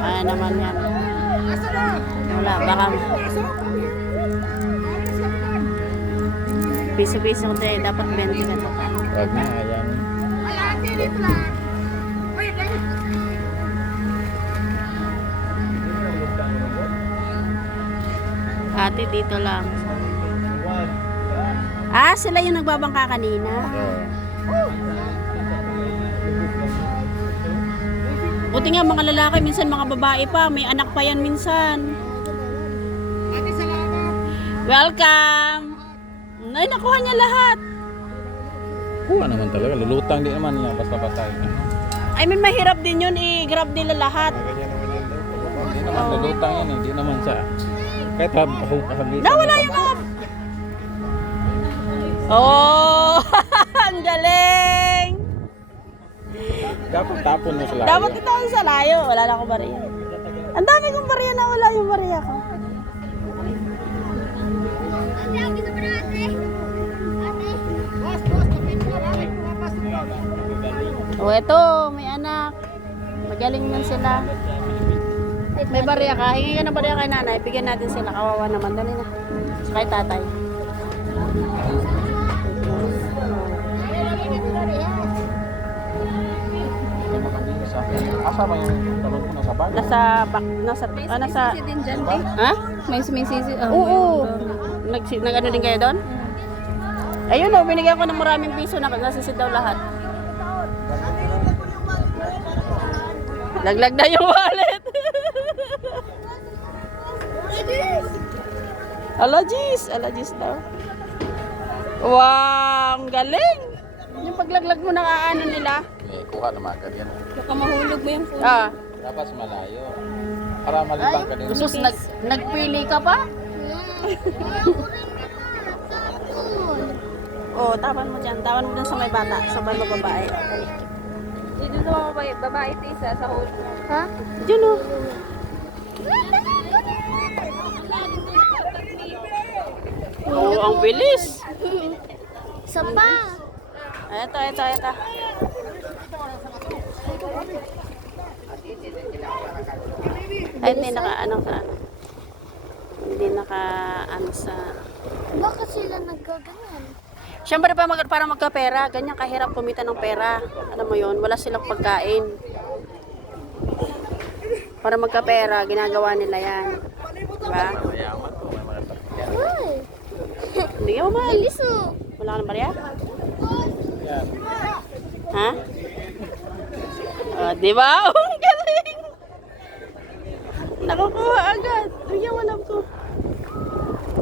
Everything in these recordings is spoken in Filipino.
Ay naman yan. Wala, baka... Piso-piso ko tayo, dapat 20 ka. Wag na, ayan. Ate, dito lang. Ah, sila yung nagbabangka kanina. Buti nga mga lalaki, minsan mga babae pa, may anak pa yan minsan. Welcome! Ay, nakuha niya lahat. Kuha naman talaga. Lulutang din naman niya basta-basta. I mean, mahirap din yun, i-grab nila lahat. Hindi naman lulutang yan. Hindi naman siya. Kahit hab habisan. Nawala yung mga... Oh! Ang galing! Dapat tapon mo sila. Dapat ito sa layo. Wala na akong bariya. Ang dami kong bariya na wala yung bariya ko. O eto, may anak. Magaling man sila. May bariya ka. Hingi ka ng bariya kay nanay. Bigyan natin sila. Kawawa naman. Dali na. Kay tatay. Asa ba yung talon ko nasa bag? Nasa bak, nasa, ah, nasa, din dyan, te. ha? May sumisisi. Oh, Oo. Nag, nag ano din kayo doon? Ayun o, binigyan ko ng maraming piso na nasisid daw lahat. Laglag na yung wallet. Alajis, alajis daw. Wow, ang galing. Yung paglaglag mo ng ano nila. Eh, kuha naman agad yan. Baka mahulog mo yung phone. Ah, Dapat malayo. Para malibang ka din. sus, nag, nagpili ka pa? Oo, oh, tawan mo dyan. Tawan mo dyan sa may bata, sa may babae. Dito sa mga babae, babae te, isa sa hole. Ha? Diyan o. Oo, ang bilis. Isa pa. Ito, ito, ito. Ay, hindi naka, ano sa, hindi naka, ano sa, Bakit sila nagkaganyan? Siyempre pa mag, para magkapera, ganyan kahirap kumita ng pera. Alam mo yon wala silang pagkain. Para magkapera, ginagawa nila yan. Diba? Sakyan. Hindi ka mahal. Liso. Wala ka ng barya? Ha? Ah, di ba? Ang galing! Nakukuha agad. Mo lang ko.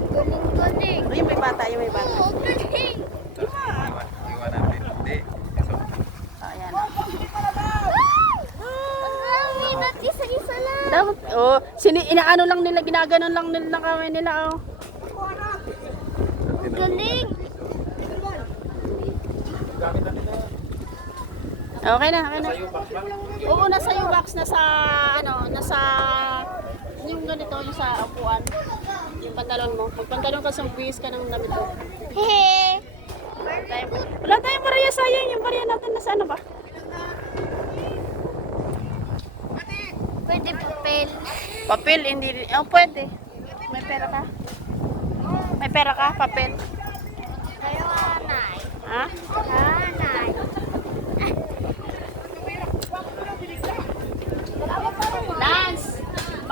Galing-galing. Yung may bata, yung may bata. Oh, galing. Iwan natin. Hindi. Dapat, oh, sini, inaano lang nila, ginaganon lang nila kamay nila, oh. Galing. Okay na, okay na. Oo, nasa yung box, nasa, ano, nasa, yung ganito, yung sa upuan. Yung pantalon mo. Pag pantalon ka, sumbis ka ng damit ko. Hehe. Wala tayong, bariya, sayang. Yung bariya natin, nasa ano ba? Pwede papel. Papel, hindi, oh, pwede. May pera ka? May pera ka? Papel. Kayo anay. Ha? Anay.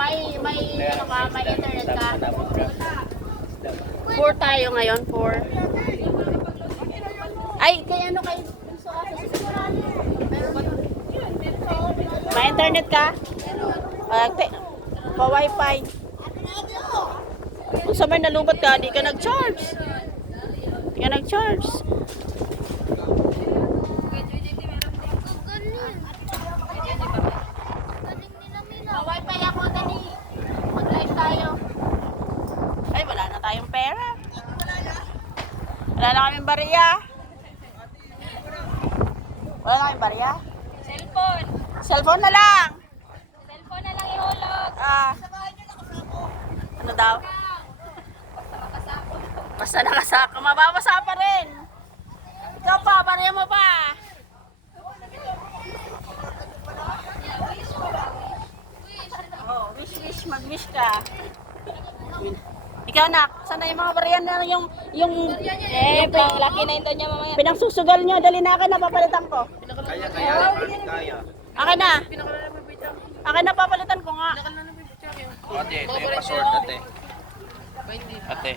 May, may, ano ka, may internet ka? Four tayo ngayon, four. Ay, kay ano kay May internet ka? Uh, pa wifi. Kung sa may nalubat ka, di ka nag-charge. Di ka nag-charge. Galing. Galing nila Mila. Pa wifi ako, dali. Mag-live tayo. Ay, wala na tayong pera. Wala na kaming bariya. Wala na kaming bariya. Cellphone. Cellphone na lang. Cellphone na lang ihulog. Ah. Ano daw? Basta nakasaka. Mababasa pa rin. Ikaw pa, bariya mo pa. mag-wish ka. Ikaw na, sana yung mga bariyan na yung yung Eh, pang laki na ito niya mamaya. pinangsusugal niya, dali na akin na papalitan ko. Kaya, kaya, kaya. Akin na. Akin na papalitan ko nga. Ate, ito yung password ate. Ate.